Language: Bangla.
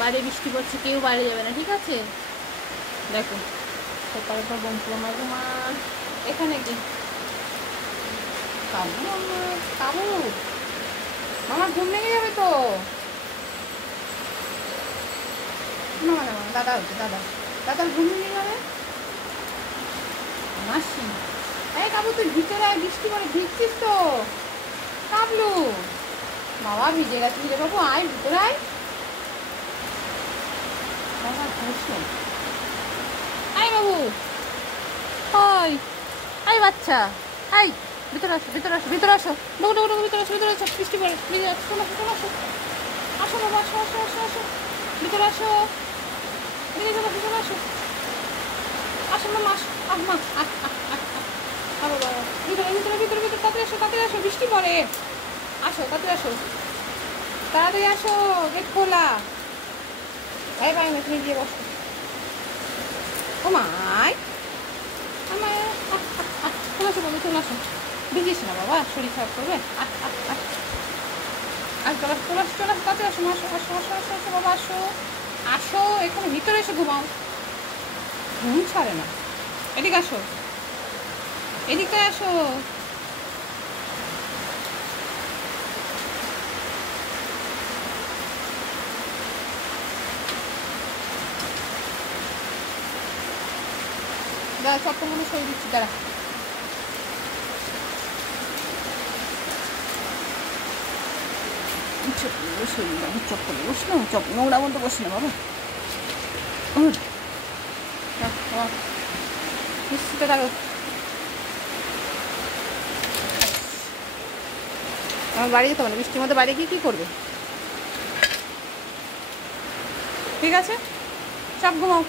বাইরে বৃষ্টি পড়ছে, কেউ বাইরে যাবে না, ঠিক আছে? দেখো সকালে তো বন্ধুমা ঘুমান। এখানে কি কাবু আমার কাবু, আমার ঘুম ভেঙে যাবে তো। না না না, দাদা হচ্ছে, দাদার ঘুম ভেঙে যাবে। মাসি, এই কাবু তুই ভিতরে আয়, বৃষ্টি পড়ে, ভিজছিস তো। কাবলু বাবা, ভিজে গেছিস রে বাবু, আয় ভিতরে আয়। বাবা ঘুরছো, আয় বাবু, ওই আয় বাচ্চা, আয় ভিতরে আসো, ভিতরে আসো, ভিতরে আসো, ডুকু ডুকু ডুকু, ভিতরে আসো, ভিতরে আসো, বৃষ্টি পড়ে, ভিজে যাচ্ছে, চলে আসো, চলে আসো, আসো বাবা, আসো আসো আসো আসো, ভিতরে আসো, ভিতরে চলে আসো, চলে আসো, আসো মামা, আসো, মা, বাবা, ভিতরে ভিতরে ভিতরে ভিতরে, তাড়াতাড়ি আসো, তাড়াতাড়ি আসো, বৃষ্টি পড়ে, আসো তাড়াতাড়ি আসো, তাড়াতাড়ি আসো, গেট খোলা। ভাই ভাই তুমি গিয়ে বসো। ও মায় আমার, চলে আসো বাবু, চলে আসো, ভিজিস না বাবা, শরীর খারাপ করবে। আর চলে আসো, চলে আসো, চলে আসো, তাড়াতাড়ি আসো, আসো আসো আসো আসো আসো বাবা, আসো আসো, এখানে ভিতরে এসে ঘুমাও, ঘুম ছাড়ে না। এদিকে আসো, এদিকে আসো। দাঁড়া, চপ্পলগুলো সরিয়ে দিচ্ছি, দাঁড়া। চপ্পলগুলো সরিয়ে দাও, চপ্পলে বস না, নোংরা মধ্যে বসে না বাবা। বৃষ্টিতে থাকো, আমার বাড়ি যেতে হবে না, বৃষ্টির মধ্যে বাইরে গিয়ে কী করবে? ঠিক আছে, সব ঘুমাও।